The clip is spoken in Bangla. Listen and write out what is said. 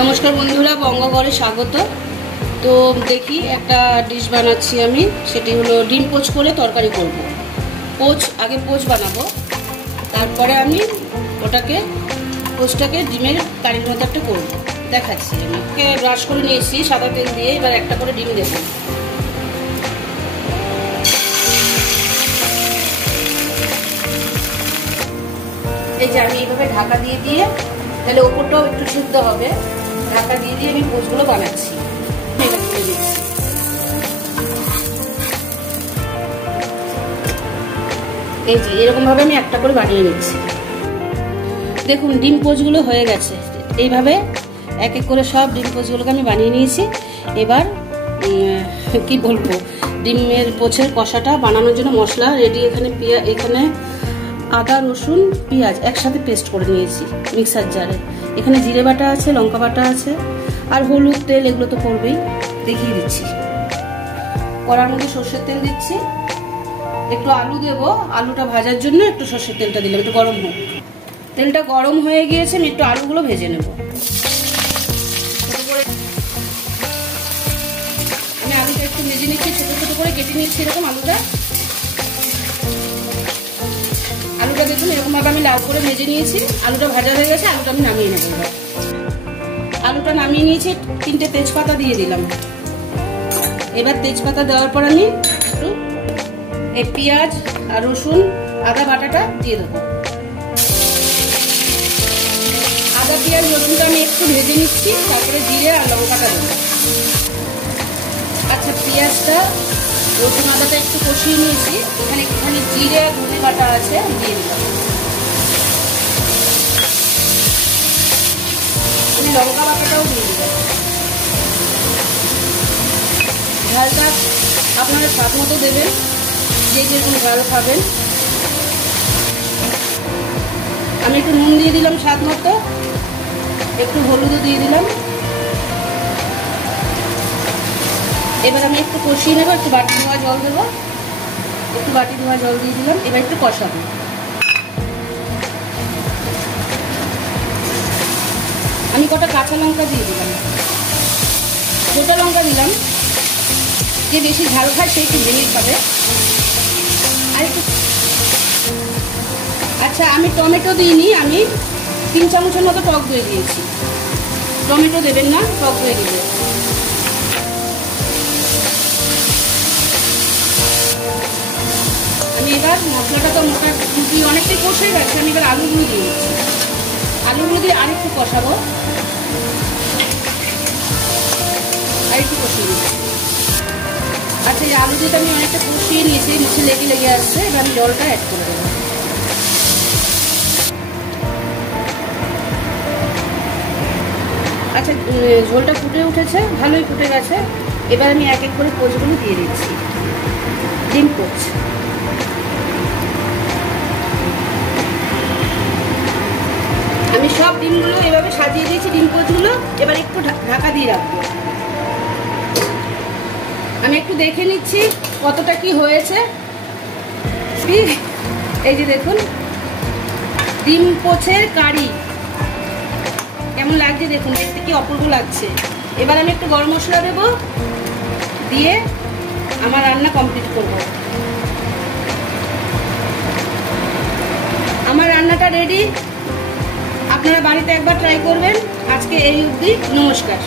নমস্কার বন্ধুরা, বঙ্গঘরে স্বাগত। তো দেখি একটা ডিশ বানাচ্ছি আমি, সেটি হলো ডিম পোচ করে তরকারি করব। আগে পোচ বানাবো, তারপরে আমি পোচটাকে ডিমের কারির মতো একটা করবো, দেখাচ্ছি। আমি ব্রাশ করে নিয়েছি সাদা তেল দিয়ে, এবার একটা করে ডিম দেবো। এই যে আমি এইভাবে ঢাকা দিয়ে দিয়ে, তাহলে ওপরটাও একটু সিদ্ধ হবে, ঢাকা দিয়ে দিয়ে আমি পোচগুলো বানাচ্ছি। এই যে এরকম ভাবে আমি একটা করে বানিয়ে নিচ্ছি। দেখুন ডিম পোচগুলো হয়ে গেছে। এইভাবে এক এক করে সব ডিম পোচগুলোকে আমি বানিয়ে নিয়েছি। এবার কি বলবো, ডিমের পোচের কষাটা বানানোর জন্য মশলা রেডি। এখানে আদা রসুন পেঁয়াজ একসাথে পেস্ট করে নিয়েছি মিক্সার জারে। এখানে জিরে বাটা আছে, লঙ্কা বাটা আছে, আর হলুদ তেল, এগুলো তো পড়বেই। দেখিয়ে দিচ্ছি। কড়ার মধ্যে সর্ষের তেল দিচ্ছি, একটু আলু দেব। আলুটা ভাজার জন্য একটু সর্ষের তেলটা দিলাম, একটু গরম হোক। তেলটা গরম হয়ে গিয়েছে, আমি একটু আলুগুলো ভেজে নেব। আমি আলুটা একটু ভেজে নিচ্ছি, ছোট ছোট করে কেটে নিচ্ছি এরকম আলুটা। দেখুন এরকম ভাবে আমি লাল করে ভেজে নিয়েছি। আলুটা ভাজা হয়ে গেছে, আলুটা আমি নামিয়ে নেব। আলুটা নামিয়ে নিয়েছি, 3টে তেজপাতা দিয়ে দিলাম। এবার তেজপাতা দেওয়ার পর আমি একটু এই পেঁয়াজ আর রসুন আদা বাটাটা দিয়ে দেবো। আদা পেঁয়াজ রসুনটা আমি একটু ভেজে নিচ্ছি, তারপরে জিরে আর লঙ্কাটা দেবো। আচ্ছা, পেঁয়াজটা রসুন আদাটা একটু কষিয়ে নিয়েছি। এখানে একটুখানি জিরে আর ধনে বাটা আছে, দিয়ে দিলাম। আমি লঙ্কা বাটাটাও দিয়ে দিলাম। ঝালটা আপনারা স্বাদ মতো দেবেন, যে যেরকম ঝাল খাবেন। আমি একটু নুন দিয়ে দিলাম স্বাদ মতো, একটু হলুদও দিয়ে দিলাম। এবার আমি একটু কষিয়ে নেবো, একটু বাটি ধোয়া জল দেবো, একটু বাটি ধোয়া জল দিয়ে দিলাম। এবার একটু কষাবো। আমি কটা কাঁচা লঙ্কা দিয়ে দিলাম, গোটা লঙ্কা দিলাম। যে বেশি ঝাল খায় সে একটু ভেঙে খাবে। আর একটু আচ্ছা, আমি টমেটো দিইনি, আমি 3 চামচের মতো টক দই দিয়েছি। টমেটো দেবেন না, টক দই দিলে। আমি এবার মশলাটা তো মোটামুটি অনেকটাই কষে গেছে, আমি এবার আলুগুলো দিয়ে দিচ্ছি। আলুগুলো দিয়ে আরেকটু কষাবো, আরেকটু কষিয়ে দিচ্ছি। আচ্ছা, এই আলু দিয়ে আমি অনেকটা কষিয়ে নিয়েছি, মুখে লেগে আসছে। এবার আমি জলটা অ্যাড করে দেবো। আচ্ছা, ঝোলটা ফুটে উঠেছে, ভালোই ফুটে গেছে। এবার আমি এক এক করে পোচগুলো দিয়ে দিচ্ছি। ডিম পোচ আমি সব ডিমগুলো এভাবে সাজিয়ে দিয়েছি, ডিম পোচগুলো। এবার একটু ঢাকা দিয়ে রাখবো। আমি একটু দেখে নিচ্ছি কতটা কি হয়েছে। এই যে দেখুন, ডিম পোচের কারি কেমন লাগছে দেখুন, দেখতে কি অপূর্ব লাগছে। এবার আমি একটু গরম মশলা দেবো, দিয়ে আমার রান্না কমপ্লিট করব। আমার রান্নাটা রেডি, আপনারা বাড়িতে একবার ট্রাই করবেন। আজকে এই অবধি, নমস্কার।